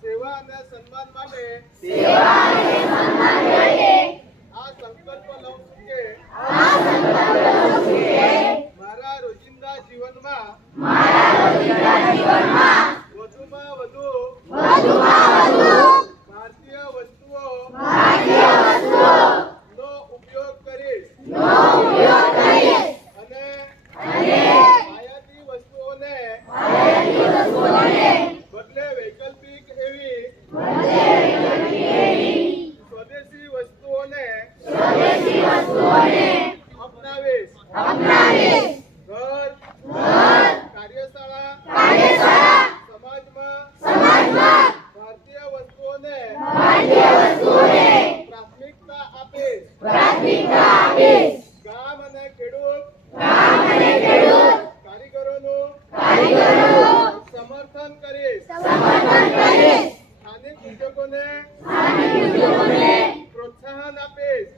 સેવા અને સન્માન માટે આ સંકલ્પ લઉં છું કે મારા રોજિંદા જીવનમાં વધુમાં વધુ ભારતીય વસ્તુઓ નો ઉપયોગ કરીશ અને આયાતી વસ્તુઓને બદલે વૈકલ્પિક એવી સ્વદેશી વસ્તુઓને અપનાવીશ. ઘર, કાર્યશાળા, સમાજમાં ભારતીય વસ્તુઓને પ્રાથમિકતા આપીશ. ગામ અને ખેડૂત કારીગરોનું સમર્થન કરીશ. સ્થાનિક ઉદ્યોગોને પ્રોત્સાહન આપીશ.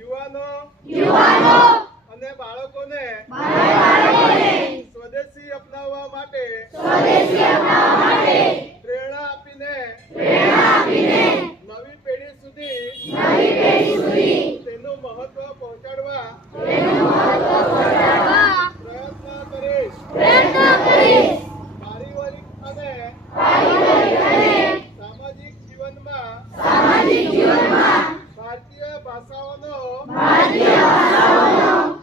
યુવાનો અને બાળકોને સ્વદેશી અપનાવવા માટે પ્રેરણા આપીને નવી પેઢી સુધી તેનું મહત્વ પહોંચાડવા પ્રયત્ન કરીશ. પારિવારિક અને સામાજિક જીવનમાં ભારતીય ભાષાઓનો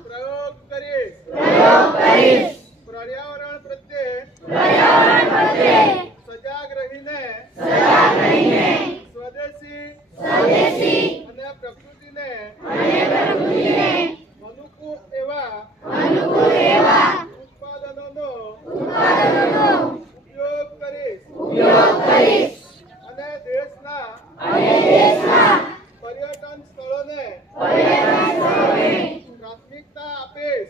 પ્રયોગ કરીશ. પર્યાવરણ પ્રત્યે સજાગ રહીને સ્વદેશી અને પ્રકૃતિને અનુકૂળ એવા ઉત્પાદનોનો ઉપયોગ કરીશ અને દેશના પર્યટન સ્થળોને પ્રાથમિકતા આપીશ.